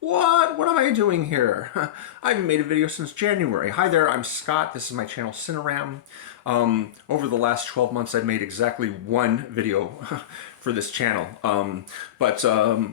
What am I doing here? I haven't made a video since January. Hi there, I'm Scott. This is my channel, CineRam. Over the last 12 months, I've made exactly one video for this channel.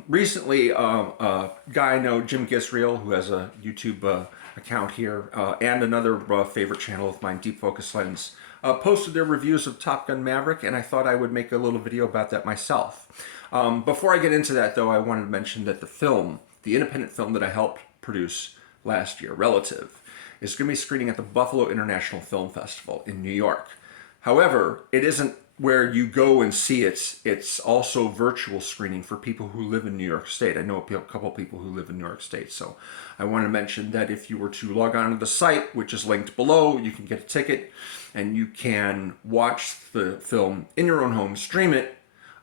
Recently, a guy I know, Jim Gisriel, who has a YouTube account here, and another favorite channel of mine, Deep Focus Lens, posted their reviews of Top Gun Maverick, and I thought I would make a little video about that myself. Before I get into that, though, I wanted to mention that the independent film that I helped produce last year, Relative, is going to be screening at the Buffalo International Film Festival in New York. However, it isn't where you go and see it. It's also virtual screening for people who live in New York State. I know a couple of people who live in New York State, so I want to mention that if you were to log on to the site, which is linked below, you can get a ticket and you can watch the film in your own home, stream it,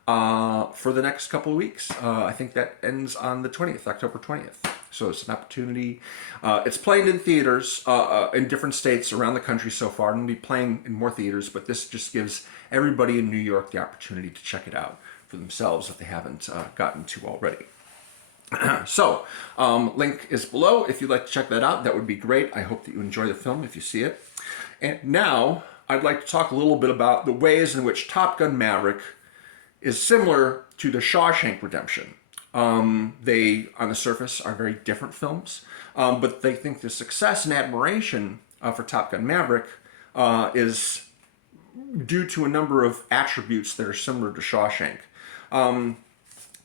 for the next couple of weeks. I think that ends on the 20th, October 20th. So it's an opportunity. It's playing in theaters in different states around the country so far, and will be playing in more theaters, but this just gives everybody in New York the opportunity to check it out for themselves if they haven't gotten to already. Link is below. If you'd like to check that out, that would be great. I hope that you enjoy the film if you see it. And now I'd like to talk a little bit about the ways in which Top Gun Maverick is similar to the Shawshank Redemption. They, on the surface, are very different films, but they think the success and admiration for Top Gun Maverick is due to a number of attributes that are similar to Shawshank.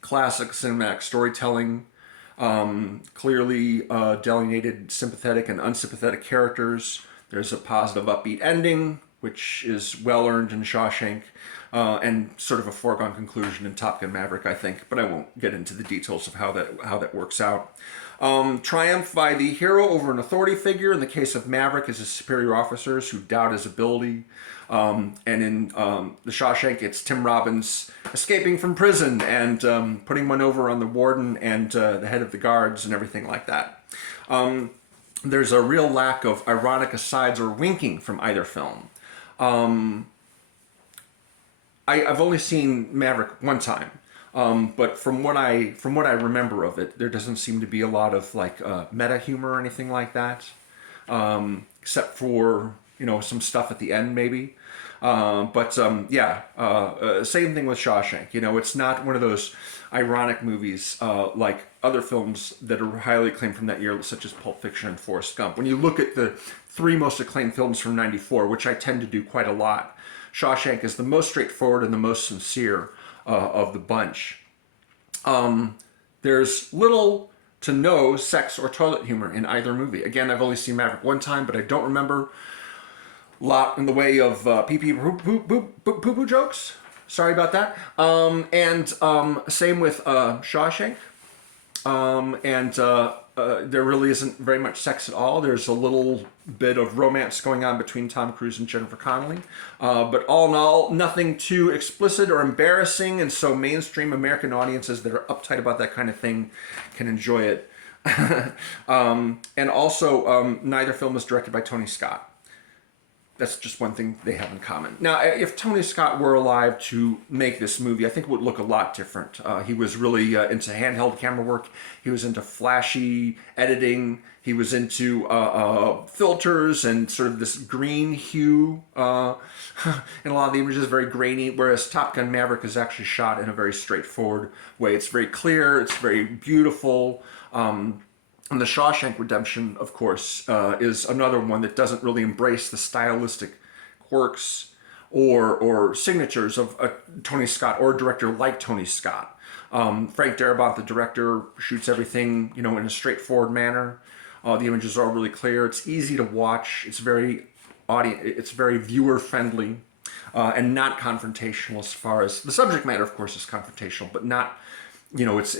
Classic cinematic storytelling, clearly delineated sympathetic and unsympathetic characters. There's a positive, upbeat ending, which is well-earned in Shawshank, and sort of a foregone conclusion in Top Gun Maverick, I think, but I won't get into the details of how that works out. Triumph by the hero over an authority figure. In the case of Maverick, is his superior officers who doubt his ability. And in the Shawshank, it's Tim Robbins escaping from prison and putting one over on the warden and the head of the guards and everything like that. There's a real lack of ironic asides or winking from either film. I've only seen Maverick one time, but from what I remember of it, there doesn't seem to be a lot of like meta humor or anything like that, except for some stuff at the end maybe. Same thing with Shawshank. It's not one of those ironic movies like other films that are highly acclaimed from that year, such as Pulp Fiction and Forrest Gump. When you look at the three most acclaimed films from '94, which I tend to do quite a lot, Shawshank is the most straightforward and the most sincere of the bunch. There's little to no sex or toilet humor in either movie. Again, I've only seen Maverick one time, but I don't remember a lot in the way of pee-pee poo-poo jokes. Sorry about that. Same with Shawshank. There really isn't very much sex at all. There's a little bit of romance going on between Tom Cruise and Jennifer Connelly. But all in all, nothing too explicit or embarrassing, and so mainstream American audiences that are uptight about that kind of thing can enjoy it. Neither film was directed by Tony Scott. That's just one thing they have in common. Now, if Tony Scott were alive to make this movie, I think it would look a lot different. He was really into handheld camera work. He was into flashy editing. He was into filters and sort of this green hue. In a lot of the images, very grainy, whereas Top Gun Maverick is actually shot in a very straightforward way. It's very clear. It's very beautiful. And the Shawshank Redemption, of course, is another one that doesn't really embrace the stylistic quirks or signatures of Tony Scott or a director like Tony Scott. Frank Darabont, the director, shoots everything in a straightforward manner. The images are all really clear. It's easy to watch. It's very viewer friendly and not confrontational as far as the subject matter. Of course, is confrontational, but not. It's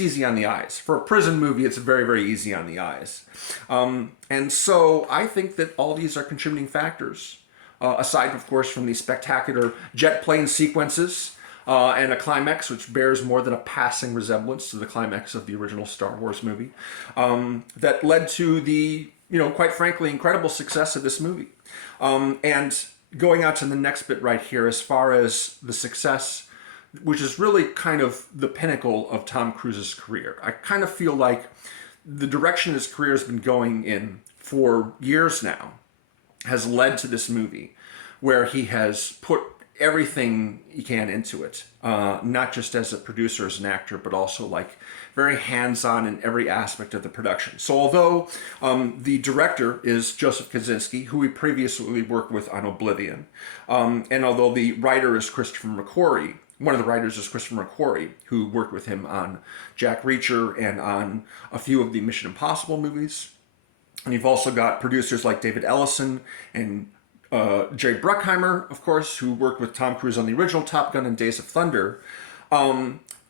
easy on the eyes. For a prison movie, it's very, very easy on the eyes. And so I think that all these are contributing factors, aside, of course, from the spectacular jet plane sequences and a climax which bears more than a passing resemblance to the climax of the original Star Wars movie, that led to the, quite frankly, incredible success of this movie. And going out to the next bit right here, as far as the success which is really kind of the pinnacle of Tom Cruise's career. I kind of feel like the direction his career has been going in for years now has led to this movie where he has put everything he can into it, not just as a producer, as an actor, but also like very hands-on in every aspect of the production. So although the director is Joseph Kosinski, who we previously worked with on Oblivion, and although the writer is Christopher McQuarrie, one of the writers is Christopher McQuarrie, who worked with him on Jack Reacher and on a few of the Mission Impossible movies. And you've also got producers like David Ellison and Jerry Bruckheimer, of course, who worked with Tom Cruise on the original Top Gun and Days of Thunder.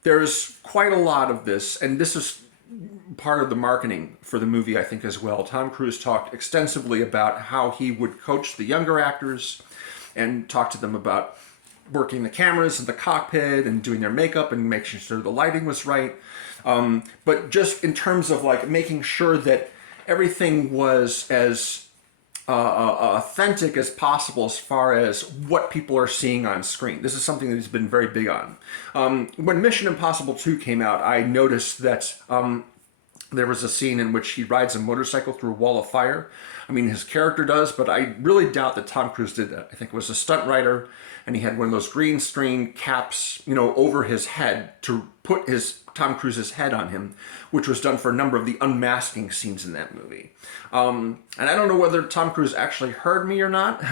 There's quite a lot of this, and this is part of the marketing for the movie, I think, as well. Tom Cruise talked extensively about how he would coach the younger actors and talk to them about working the cameras in the cockpit and doing their makeup and making sure the lighting was right. But just in terms of like making sure that everything was as authentic as possible as far as what people are seeing on screen. This is something that he's been very big on. When Mission Impossible 2 came out, I noticed that there was a scene in which he rides a motorcycle through a wall of fire. I mean, his character does, but I really doubt that Tom Cruise did that. I think it was a stunt writer, and he had one of those green screen caps, you know, over his head to put Tom Cruise's head on him, which was done for a number of the unmasking scenes in that movie. And I don't know whether Tom Cruise actually heard me or not,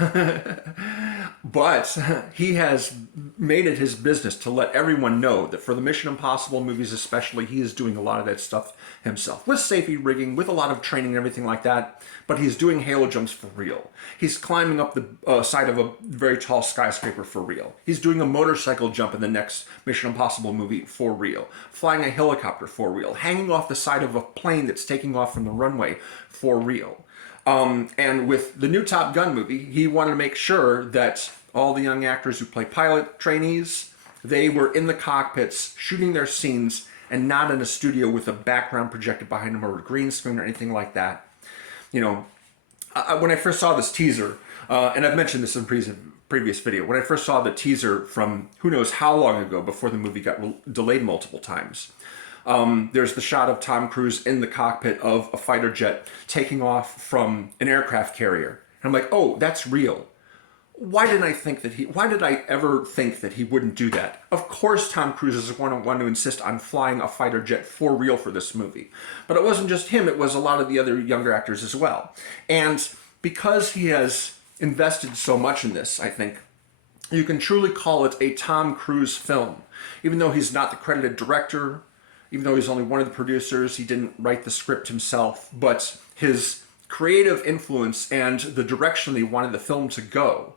but he has made it his business to let everyone know that for the Mission Impossible movies especially, he is doing a lot of that stuff himself, with safety rigging, with a lot of training and everything like that, but he's doing halo jumps for real. He's climbing up the side of a very tall skyscraper for real. He's doing a motorcycle jump in the next Mission Impossible movie for real. Flying a helicopter for real. Hanging off the side of a plane that's taking off from the runway for real. And with the new Top Gun movie, he wanted to make sure that all the young actors who play pilot trainees, they were in the cockpits shooting their scenes and not in a studio with a background projected behind them or a green screen or anything like that. You know, when I first saw this teaser, and I've mentioned this in previous video, when I first saw the teaser from who knows how long ago before the movie got delayed multiple times, there's the shot of Tom Cruise in the cockpit of a fighter jet taking off from an aircraft carrier. And I'm like, oh, that's real. Why did I ever think that he wouldn't do that? Of course Tom Cruise is one to insist on flying a fighter jet for real for this movie. But it wasn't just him, it was a lot of the other younger actors as well. And because he has invested so much in this, I think, you can truly call it a Tom Cruise film. Even though he's not the credited director, even though he's only one of the producers, he didn't write the script himself, but his creative influence and the direction that he wanted the film to go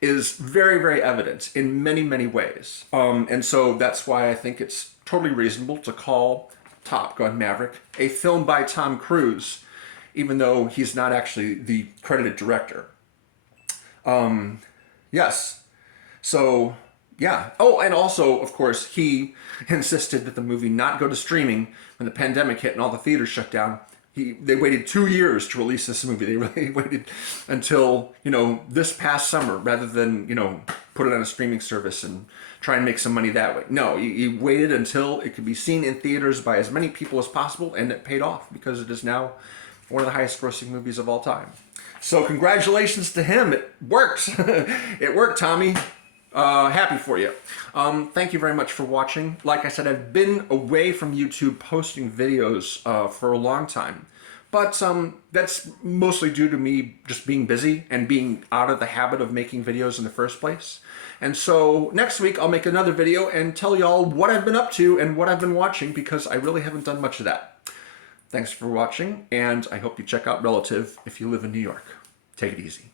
is very, very evident in many, many ways. And so that's why I think it's totally reasonable to call Top Gun Maverick a film by Tom Cruise, even though he's not actually the credited director. Yes. So, yeah. Oh, and also, of course, he insisted that the movie not go to streaming when the pandemic hit and all the theaters shut down. They waited 2 years to release this movie. They really waited until, you know, this past summer rather than, you know, put it on a streaming service and try and make some money that way. No, he waited until it could be seen in theaters by as many people as possible, and it paid off because it is now one of the highest grossing movies of all time. So congratulations to him. It worked. It worked, Tommy. Happy for you. Thank you very much for watching. Like I said, I've been away from YouTube posting videos for a long time. But that's mostly due to me just being busy and being out of the habit of making videos in the first place. And so next week I'll make another video and tell y'all what I've been up to and what I've been watching, because I really haven't done much of that. Thanks for watching, and I hope you check out Relative if you live in New York. Take it easy.